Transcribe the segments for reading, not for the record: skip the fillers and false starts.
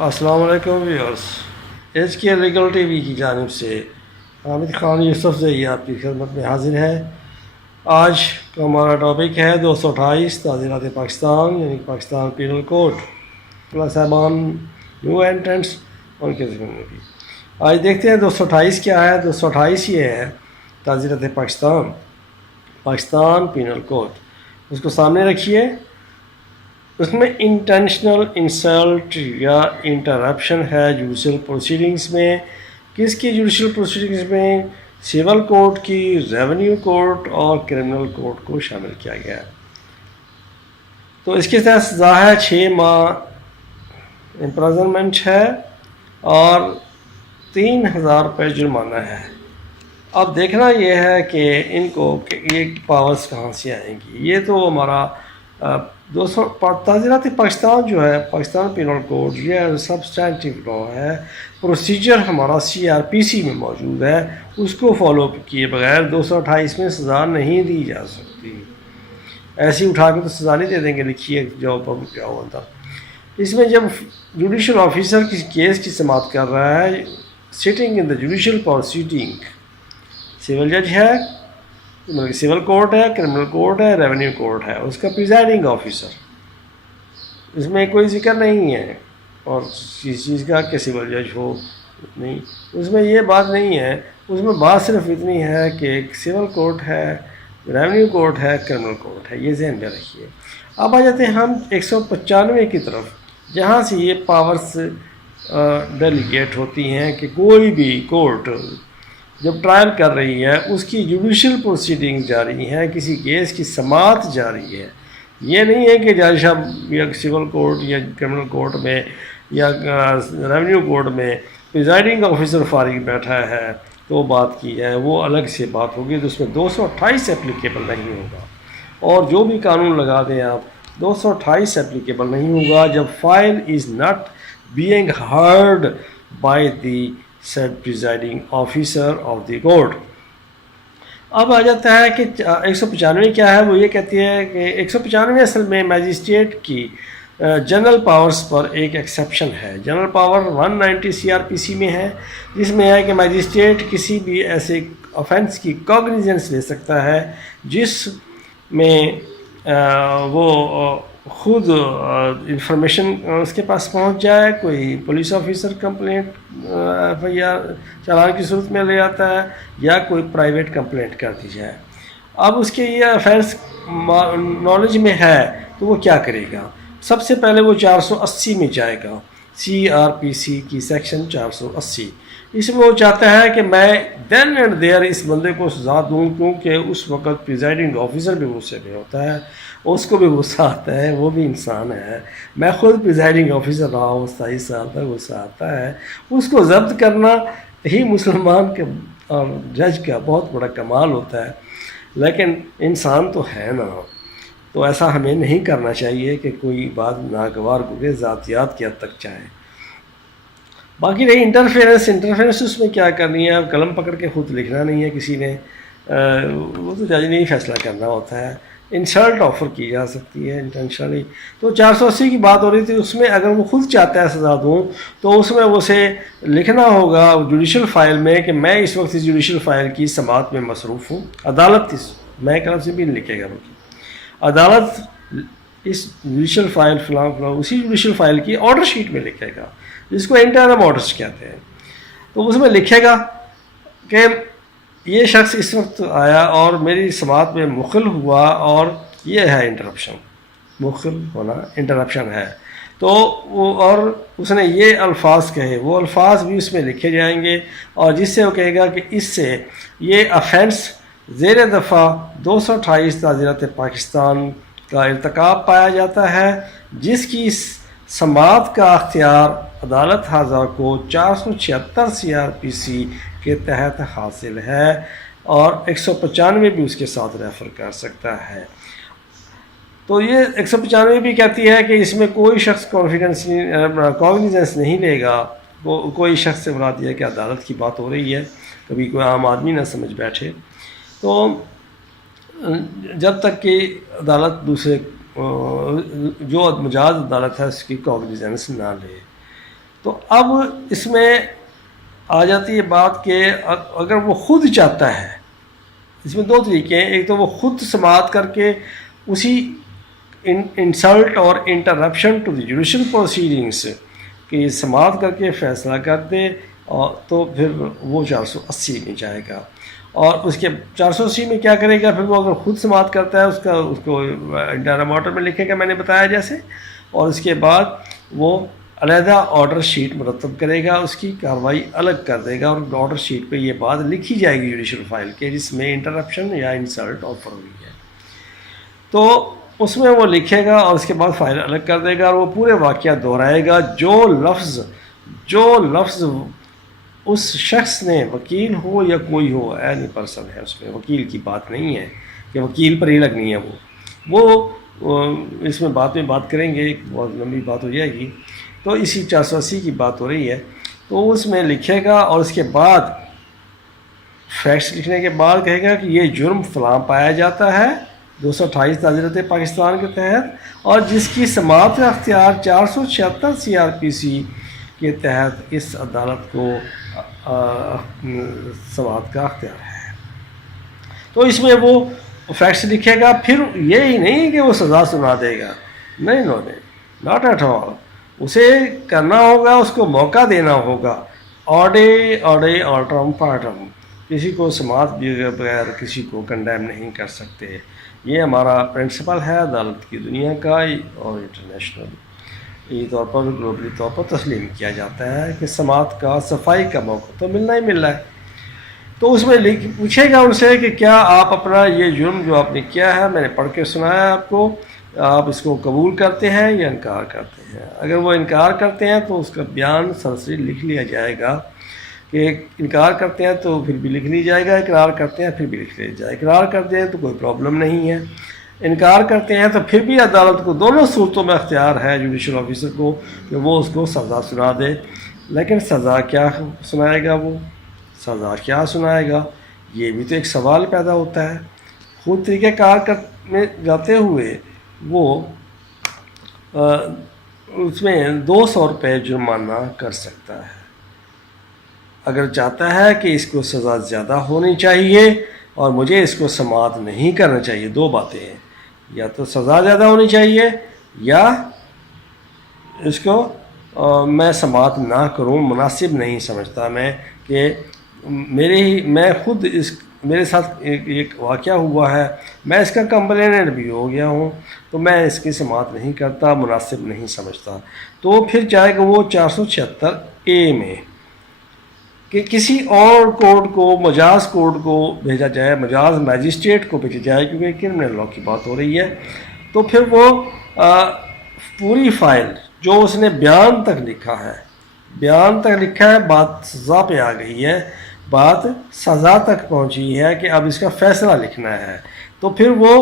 السلام علیکم viewers, H کے لیگل ٹی وی کی جانب سے حامد خان یوسف زئی آپ کی خدمت میں حاضر ہے۔ آج کا ہمارا ٹاپک ہے 228 تعزیرات پاکستان، یعنی پاکستان پینل کوڈ پلس صاحبان نیو اینٹرنٹس ان کے ذمہ میں بھی۔ آج دیکھتے ہیں 228 کیا ہے۔ 228 یہ ہے تعزیرات پاکستان پینل کوڈ۔ اس کو سامنے رکھیے۔ اس میں انٹینشنل انسلٹ یا انٹرپشن ہے جوڈیشل پروسیڈنگز میں۔ کس کی جوڈیشل پروسیڈنگز میں؟ سول کورٹ کی، ریونیو کورٹ اور کرمنل کورٹ کو شامل کیا گیا ہے۔ تو اس کے تحت سزا ہے 6 ماہ امپرزنمنٹ ہے اور 3000 روپے جرمانہ ہے۔ اب دیکھنا یہ ہے کہ ان کو یہ پاورز کہاں سے آئیں گی۔ یہ تو ہمارا تعزیرات پاکستان جو ہے، پاکستان پینل کوڈ، یہ سبسٹینٹیو لا ہے۔ پروسیجر ہمارا CRPC میں موجود ہے، اس کو فالو کیے بغیر 228 میں سزا نہیں دی جا سکتی۔ ایسی اٹھا کے تو سزا نہیں دے دیں گے، لکھیے جو پبلک کیا ہوا تھا۔ اس میں جب جوڈیشل آفیسر کسی کیس کی سماعت کر رہا ہے، sitting in the judicial proceeding, civil جج ہے، سول کورٹ ہے، کرمنل کورٹ ہے، ریونیو کورٹ ہے، اس کا پریزائڈنگ آفیسر، اس میں کوئی ذکر نہیں ہے اور کسی چیز کا کہ سول جج ہو نہیں، اس میں یہ بات نہیں ہے۔ اس میں بات صرف اتنی ہے کہ ایک سول کورٹ ہے، ریونیو کورٹ ہے، کرمنل کورٹ ہے، یہ ذہن میں رکھیے۔ اب آ جاتے ہیں ہم 195 کی طرف، جہاں سے یہ پاورز ڈیلیگیٹ ہوتی ہیں کہ کوئی بھی کورٹ جب ٹرائل کر رہی ہے، اس کی جوڈیشل پروسیڈنگ جاری ہے، کسی کیس کی سماعت جاری ہے۔ یہ نہیں ہے کہ جج صاحب یا سول کورٹ یا کرمنل کورٹ میں یا ریونیو کورٹ میں پریزائڈنگ آفیسر فارغ بیٹھا ہے تو بات کی ہے، وہ الگ سے بات ہوگی، تو اس میں 228 اپلیکیبل نہیں ہوگا۔ اور جو بھی قانون لگا دیں آپ، 228 اپلیکیبل نہیں ہوگا جب file is not being heard by the said presiding officer of the court۔ اب آ جاتا ہے کہ 195 کیا ہے۔ وہ یہ کہتی ہے کہ 195 اصل میں میجسٹریٹ کی جنرل پاورز پر ایک ایکسیپشن ہے۔ جنرل پاور 190 CRPC میں ہے، جس میں ہے کہ میجسٹریٹ کسی بھی ایسے آفینس کی کاگنیزنس لے سکتا ہے جس میں وہ خود انفارمیشن اس کے پاس پہنچ جائے، کوئی پولیس آفیسر کمپلینٹ یا چالان کی صورت میں لے آتا ہے یا کوئی پرائیویٹ کمپلینٹ کر دی جائے۔ اب اس کے یہ افیئرس نالج میں ہے تو وہ کیا کرے گا؟ سب سے پہلے وہ 480 میں جائے گا، CRPC کی سیکشن 480۔ اس میں وہ چاہتا ہے کہ میں دین اینڈ دیئر اس بندے کو سزا دوں، کیونکہ اس وقت پریزائڈنگ آفیسر بھی غصے میں ہوتا ہے، اس کو بھی غصہ آتا ہے، وہ بھی انسان ہے۔ میں خود پریزائڈنگ آفیسر رہا ہوں 27 سال تک، غصہ آتا ہے۔ اس کو ضبط کرنا ہی مسلمان کے اور جج کا بہت بڑا کمال ہوتا ہے، لیکن انسان تو ہے نا، تو ایسا ہمیں نہیں کرنا چاہیے کہ کوئی بات ناگوار گزرے، ذاتیات کی حد تک چاہے۔ باقی رہی انٹرفیرنس اس میں کیا کرنی ہے، اب قلم پکڑ کے خود لکھنا نہیں ہے کسی نے، وہ تو جج نے ہی فیصلہ کرنا ہوتا ہے۔ انسلٹ آفر کی جا سکتی ہے انٹینشنلی۔ تو 480 کی بات ہو رہی تھی، اس میں اگر وہ خود چاہتا ہے سزا دوں تو اس میں اسے لکھنا ہوگا جوڈیشل فائل میں کہ میں اس وقت اس جوڈیشل فائل کی سماعت میں مصروف ہوں۔ عدالت میں کلم سے بھی نہیں لکھے گا، بلکہ عدالت اس جوڈیشل فائل فلاں اسی جوڈیشل فائل کی آرڈر شیٹ میں لکھے گا، جس کو انٹرم آرڈرز کہتے ہیں۔ تو اس میں لکھے گا کہ یہ شخص اس وقت آیا اور میری سماعت میں مخل ہوا، اور یہ ہے انٹرپشن، مخل ہونا انٹرپشن ہے۔ تو وہ اور اس نے یہ الفاظ کہے، وہ الفاظ بھی اس میں لکھے جائیں گے، اور جس سے وہ کہے گا کہ اس سے یہ افینس زیر دفعہ 228 تعزیرات پاکستان کا ارتکاب پایا جاتا ہے، جس کی سماعت کا اختیار عدالت حاضرہ کو 476 CRPC کے تحت حاصل ہے، اور 195 بھی اس کے ساتھ ریفر کر سکتا ہے۔ تو یہ 195 بھی کہتی ہے کہ اس میں کوئی شخص کاگنیزنس نہیں لے گا، کوئی شخص سے مراد یہ کہ عدالت کی بات ہو رہی ہے، کبھی کوئی عام آدمی نہ سمجھ بیٹھے، تو جب تک کہ عدالت دوسرے جو مجاز عدالت ہے اس کی کاگنیزنس نہ لے۔ تو اب اس میں آ جاتی ہے بات کہ اگر وہ خود چاہتا ہے، اس میں دو طریقے ہیں، ایک تو وہ خود سماعت کر کے اسی انسلٹ اور interruption to the judicial proceedings کہ سماعت کر کے فیصلہ کر دے، اور تو پھر وہ 480 میں جائے گا، اور اس کے 480 میں کیا کرے گا، پھر وہ اگر خود سماعت کرتا ہے اس کو انٹرموٹر میں لکھے گا میں نے بتایا جیسے، اور اس کے بعد وہ علیحدہ آرڈر شیٹ مرتب کرے گا، اس کی کارروائی الگ کر دے گا، اور آرڈر شیٹ پہ یہ بات لکھی جائے گی جوڈیشل فائل کے جس میں انٹرپشن یا انسلٹ آفر ہوئی ہے، تو اس میں وہ لکھے گا اور اس کے بعد فائل الگ کر دے گا، اور وہ پورے واقعہ دہرائے گا، جو لفظ اس شخص نے، وکیل ہو یا کوئی ہو، اینی پرسن ہے، اس میں وکیل کی بات نہیں ہے کہ وکیل پر ہی لگنی ہے، وہ اس میں بات کریں گے، ایک بہت لمبی بات ہو جائے گی، تو اسی 480 کی بات ہو رہی ہے، تو اس میں لکھے گا اور اس کے بعد فیکٹس لکھنے کے بعد کہے گا کہ یہ جرم فلاں پایا جاتا ہے 228 تعزیرات پاکستان کے تحت، اور جس کی سماعت کا اختیار 476 CRPC کے تحت اس عدالت کو سماعت کا اختیار ہے۔ تو اس میں وہ فیکٹس لکھے گا، پھر یہی نہیں کہ وہ سزا سنا دے گا، نہیں ناٹ ایٹ آل، اسے کرنا ہوگا، اس کو موقع دینا ہوگا، آڈے آلٹرم پارٹم، کسی کو سماعت بغیر کسی کو کنڈیم نہیں کر سکتے، یہ ہمارا پرنسپل ہے عدالت کی دنیا کا اور انٹرنیشنل طور پر، گلوبلی طور پر تسلیم کیا جاتا ہے کہ سماعت کا صفائی کا موقع تو ملنا ہی مل رہا ہے۔ تو اس میں پوچھے گا ان سے کہ کیا آپ اپنا یہ جرم جو آپ نے کیا ہے، میں نے پڑھ کے سنایا آپ کو، آپ اس کو قبول کرتے ہیں یا انکار کرتے ہیں؟ اگر وہ انکار کرتے ہیں تو اس کا بیان سرسری لکھ لیا جائے گا، کہ انکار کرتے ہیں تو پھر بھی لکھ لی جائے گا، اقرار کرتے ہیں پھر بھی لکھ لیا جائے گا، اقرار کرتے ہیں تو کوئی پرابلم نہیں ہے، انکار کرتے ہیں تو پھر بھی عدالت کو دونوں صورتوں میں اختیار ہے جوڈیشل آفیسر کو کہ وہ اس کو سزا سنا دے، لیکن سزا کیا سنائے گا، وہ سزا کیا سنائے گا، یہ بھی تو ایک سوال پیدا ہوتا ہے۔ خود طریقہ کار میں جاتے ہوئے وہ اس میں 200 روپے جرمانہ کر سکتا ہے، اگر چاہتا ہے کہ اس کو سزا زیادہ ہونی چاہیے اور مجھے اس کو سماعت نہیں کرنا چاہیے، دو باتیں ہیں، یا تو سزا زیادہ ہونی چاہیے یا اس کو میں سماعت نہ کروں، مناسب نہیں سمجھتا میں کہ میں خود میرے ساتھ ایک واقعہ ہوا ہے، میں اس کا کمپلیننٹ بھی ہو گیا ہوں، تو میں اس کی سماعت نہیں کرتا، مناسب نہیں سمجھتا، تو پھر جائے گا وہ 476A میں کہ کسی اور کورٹ کو، مجاز کورٹ کو بھیجا جائے، مجاز میجسٹریٹ کو بھیجا جائے، کیونکہ کرمنل لاء کی بات ہو رہی ہے، تو پھر وہ پوری فائل جو اس نے بیان تک لکھا ہے، بات سزا پہ آ گئی ہے، بات سزا تک پہنچی ہے کہ اب اس کا فیصلہ لکھنا ہے، تو پھر وہ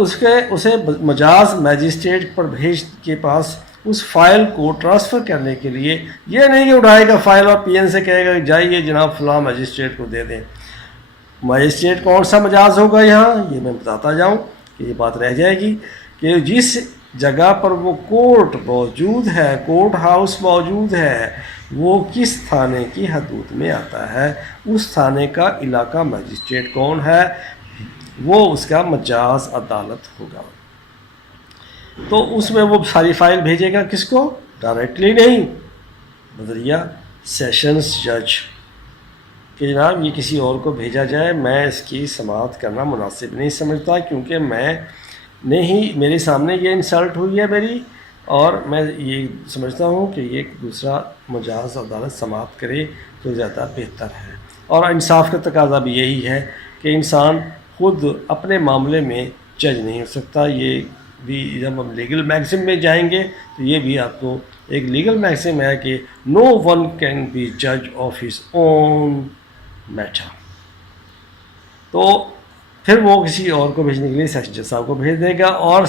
اسے مجاز میجسٹریٹ پر بھیج کے پاس اس فائل کو ٹرانسفر کرنے کے لیے، یہ نہیں کہ اٹھائے گا فائل اور پی این سے کہے گا کہ جائیے جناب فلاں میجسٹریٹ کو دے دیں۔ میجسٹریٹ کون سا مجاز ہوگا یہاں، یہ میں بتاتا جاؤں کہ یہ بات رہ جائے گی، کہ جس جگہ پر وہ کورٹ موجود ہے، کورٹ ہاؤس موجود ہے، وہ کس تھانے کی حدود میں آتا ہے، اس تھانے کا علاقہ میجسٹریٹ کون ہے، وہ اس کا مجاز عدالت ہوگا۔ تو اس میں وہ ساری فائل بھیجے گا کس کو، ڈائریکٹلی نہیں، بذریعہ سیشنز جج، کہ جناب یہ کسی اور کو بھیجا جائے، میں اس کی سماعت کرنا مناسب نہیں سمجھتا، کیونکہ میرے سامنے یہ انسلٹ ہوئی ہے میری، اور میں یہ سمجھتا ہوں کہ یہ دوسرا مجاز عدالت سماعت کرے تو زیادہ بہتر ہے۔ اور انصاف کا تقاضا بھی یہی ہے کہ انسان خود اپنے معاملے میں جج نہیں ہو سکتا، یہ بھی جب ہم لیگل میگزم میں جائیں گے تو یہ بھی آپ کو ایک لیگل میگزم ہے کہ نو ون کین بی جج آف ہز اون میٹر، تو پھر وہ کسی اور کو بھیجنے کے لیے سیشن جج صاحب کو بھیج دے گا، اور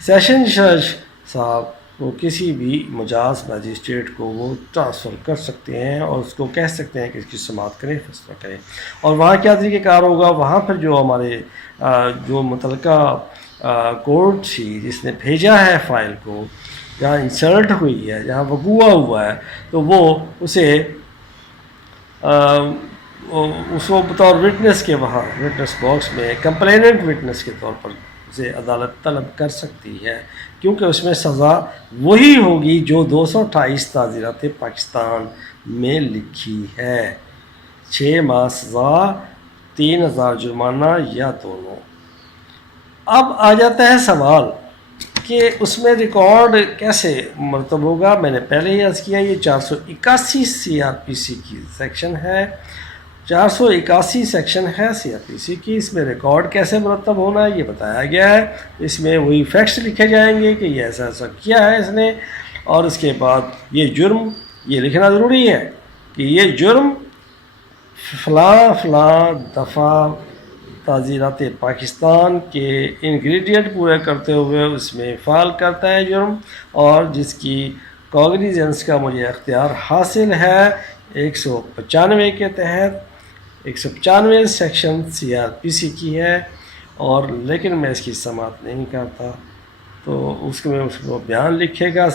سیشن جج صاحب کو کسی بھی مجاز میجسٹریٹ کو وہ ٹرانسفر کر سکتے ہیں اور اس کو کہہ سکتے ہیں کہ اس کی سماعت کریں، فیصلہ کریں، اور وہاں کیا طریقہ کار ہوگا، وہاں پر جو ہمارے جو متعلقہ کورٹ تھی جس نے بھیجا ہے فائل کو، جہاں انسلٹ ہوئی ہے، جہاں وقوع ہوا ہے، تو وہ اسے اس کو بطور وٹنس کے وہاں وٹنس باکس میں کمپلیننٹ وٹنس کے طور پر اسے عدالت طلب کر سکتی ہے، کیونکہ اس میں سزا وہی ہوگی جو 228 تعزیرات پاکستان میں لکھی ہے، 6 ماہ سزا، 3000 جرمانہ یا دونوں۔ اب آ جاتا ہے سوال کہ اس میں ریکارڈ کیسے مرتب ہوگا۔ میں نے پہلے ہی عرض کیا، یہ 481 CRPC کی سیکشن ہے، 481 سیکشن ہے CRPC کی، اس میں ریکارڈ کیسے مرتب ہونا ہے یہ بتایا گیا ہے۔ اس میں وہی فیکٹس لکھے جائیں گے کہ یہ ایسا ایسا کیا ہے اس نے، اور اس کے بعد یہ جرم، یہ لکھنا ضروری ہے کہ یہ جرم فلاں فلاں دفعہ تعزیرات پاکستان کے انگریڈینٹ پورے کرتے ہوئے اس میں فعال کرتا ہے جرم، اور جس کی کاگنیزنس کا مجھے اختیار حاصل ہے 195 کے تحت، 195 سیکشن CRPC کی ہے، اور لیکن میں اس کی سماعت نہیں کرتا، تو اس میں اس کو بیان لکھے گا،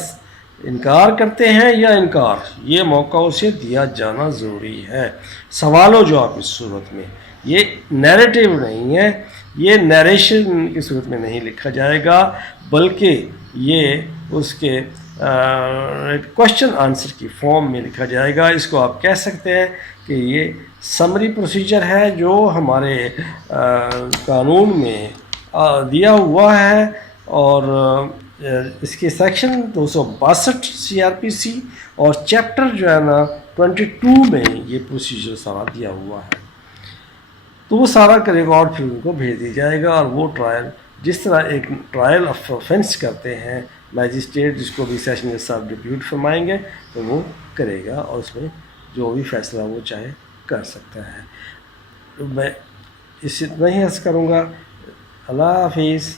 انکار کرتے ہیں یا انکار، یہ موقع اسے دیا جانا ضروری ہے۔ سوال و جواب اس صورت میں، یہ نیریٹیو نہیں ہے، یہ نیریشن کی صورت میں نہیں لکھا جائے گا، بلکہ یہ اس کے کوشچن آنسر کی فارم میں لکھا جائے گا۔ اس کو آپ کہہ سکتے ہیں کہ یہ سمری پروسیجر ہے جو ہمارے قانون میں دیا ہوا ہے، اور اس کے سیکشن 262 CRPC اور چیپٹر جو ہے نا 22 میں یہ پروسیجر سارا دیا ہوا ہے، تو وہ سارا ریکارڈ پھر ان کو بھیج دیا جائے گا، اور وہ ٹرائل جس طرح ایک ٹرائل آف آفینس کرتے ہیں میجسٹریٹ، جس کو بھی سیشن جج صاحب ڈپیوٹ فرمائیں گے، تو وہ کرے گا، اور اس میں جو بھی فیصلہ وہ چاہے کر سکتا ہے۔ میں اس اتنا ہی عرض کروں گا۔ اللہ حافظ۔